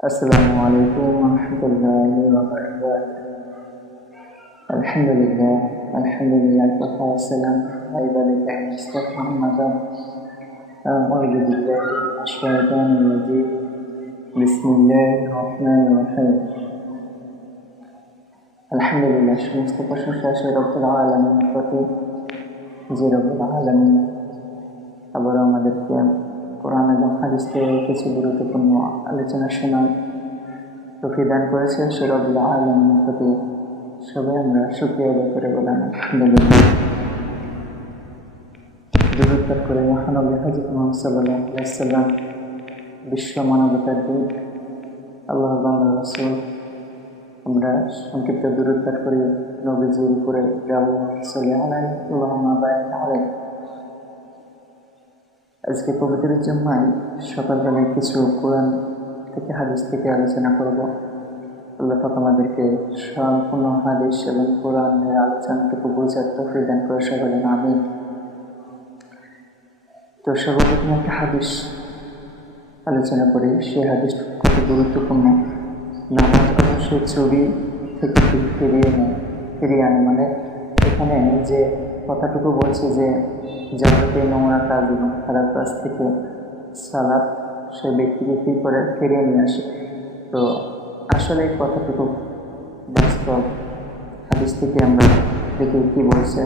السلام عليكم ورحمة الله وبركاته. الحمد لله كفى والسلام على عبادك المصطفى أما بعد أعوذ بالله من الشيطان الرجيم بسم الله الرحمن الرحيم الحمد لله সমস্ত প্রশংসা সেই রব্বুল আলামিনের প্রতি যে রব্বুল আলামিন আবার আমাদেরকে কোরআন এবং হাদিস থেকে কিছু গুরুত্বপূর্ণ আলোচনা শোনার তৌফিক দান করেছে সে রব্বুল আলামিনের প্রতি সবাই আমরা শুকরিয়া আদায় করে বলেন আলহামদুলিল্লাহ। দুরূদ পাঠ করে মহানবী হযরত মুহাম্মদ সাল্লাল্লাহু আলাইহি ওয়াসাল্লাম বিশ্ব মানবতার দূত আল্লাহর বান্দা রাসূল আমরা সংক্ষিপ্ত দুরূদ পাঠ করে নবীজির উপরে সাল্লাল্লাহু আলাইহি। আজকে পবিত্র জুম্মায় সকালবেলায় কিছু কোরআন থেকে হাদিস থেকে আলোচনা করব। আল্লাহ পাক আমাদেরকে সম্পূর্ণ হাদিস এবং কোরআনের আলোচনাটুকু বোঝার তৌফিক দান করে সকলে আমিন। তো সর্বপ্রথম একটা হাদিস আলোচনা করি। সেই হাদিস খুব গুরুত্বপূর্ণ। নামাজ অবশ্যই চুরি থেকে ফিরিয়ে আনে, মানে এখানে যে কথাটুকু বলছে যে যাদেরকে নোংরা কাজ এবং খারাপ কাজ থেকে সালাত সে ব্যক্তিকে কী করে ফিরিয়ে নিয়ে আসে। তো আসলে এই কথাটুকু বাস্তব হাদিস থেকে আমরা দেখি কী বলছে।